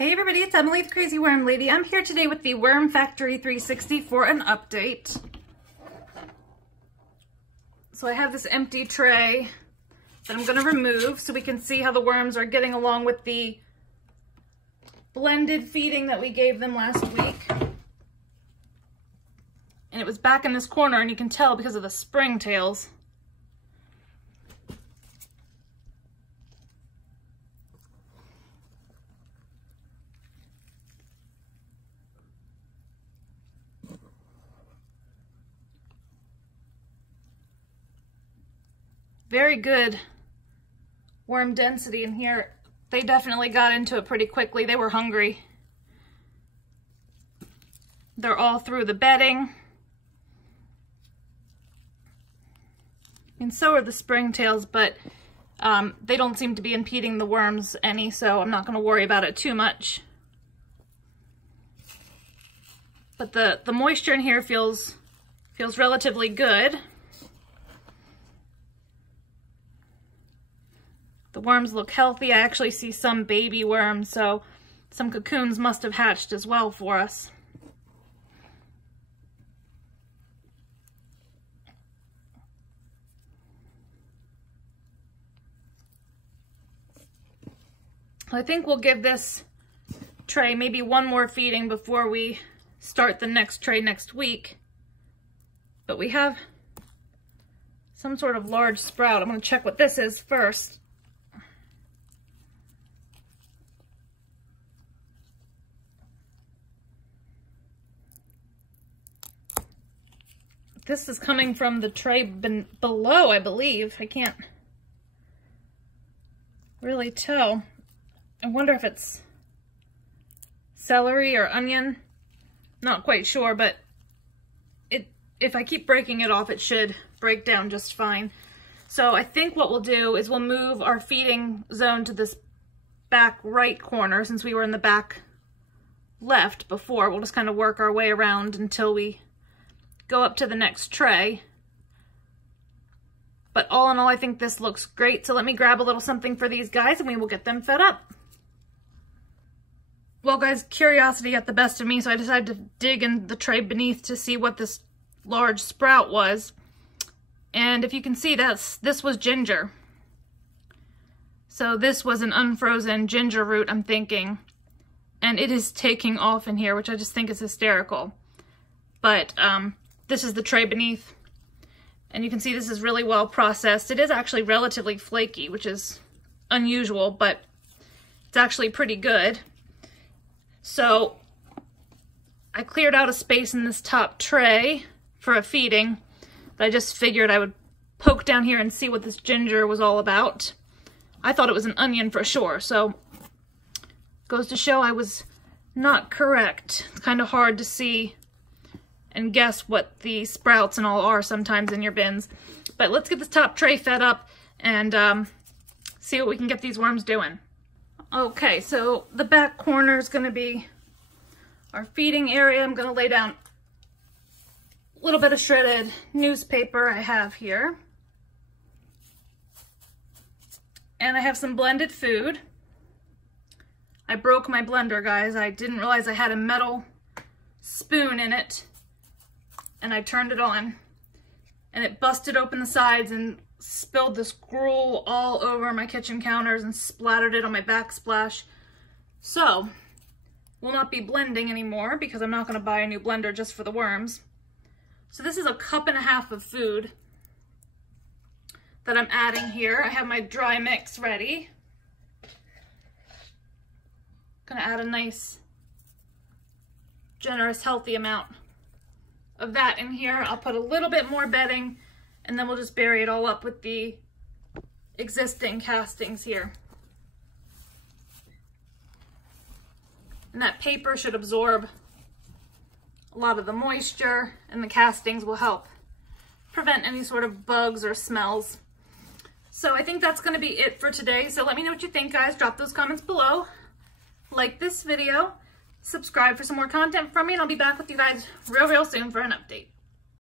Hey everybody, it's Emily the Crazy Worm Lady. I'm here today with the Worm Factory 360 for an update. So I have this empty tray that I'm going to remove so we can see how the worms are getting along with the blended feeding that we gave them last week. And it was back in this corner, and you can tell because of the springtails. Very good worm density in here. They definitely got into it pretty quickly. They were hungry. They're all through the bedding. And so are the springtails, but they don't seem to be impeding the worms any, so I'm not going to worry about it too much. But the moisture in here feels relatively good. The worms look healthy. I actually see some baby worms, so some cocoons must have hatched as well for us. I think we'll give this tray maybe one more feeding before we start the next tray next week. But we have some sort of large sprout. I'm going to check what this is first. This is coming from the tray below, I believe. I can't really tell. I wonder if it's celery or onion. Not quite sure, but if I keep breaking it off, it should break down just fine. So I think what we'll do is we'll move our feeding zone to this back right corner, since we were in the back left before. We'll just kind of work our way around until we go up to the next tray. But all in all, I think this looks great. So let me grab a little something for these guys and we will get them fed up. Well guys, curiosity got the best of me, so I decided to dig in the tray beneath to see what this large sprout was. And if you can see, this was ginger. So this was an unfrozen ginger root, I'm thinking. And it is taking off in here, which I just think is hysterical. But this is the tray beneath. And you can see this is really well processed. It is actually relatively flaky, which is unusual, but it's actually pretty good. So I cleared out a space in this top tray for a feeding, but I just figured I would poke down here and see what this ginger was all about. I thought it was an onion for sure, so goes to show I was not correct. It's kind of hard to see and guess what the sprouts and all are sometimes in your bins. But let's get this top tray fed up and see what we can get these worms doing. Okay, so the back corner is going to be our feeding area. I'm going to lay down a little bit of shredded newspaper I have here. And I have some blended food. I broke my blender, guys. I didn't realize I had a metal spoon in it. And I turned it on, and it busted open the sides and spilled this gruel all over my kitchen counters and splattered it on my backsplash. So, we'll not be blending anymore because I'm not going to buy a new blender just for the worms. So this is a 1.5 cups of food that I'm adding here. I have my dry mix ready. Gonna add a nice, generous, healthy amount of that in here. I'll put a little bit more bedding, and then we'll just bury it all up with the existing castings here. And that paper should absorb a lot of the moisture, and the castings will help prevent any sort of bugs or smells. So I think that's going to be it for today. So let me know what you think, guys. Drop those comments below. Like this video. Subscribe for some more content from me, and I'll be back with you guys real soon for an update.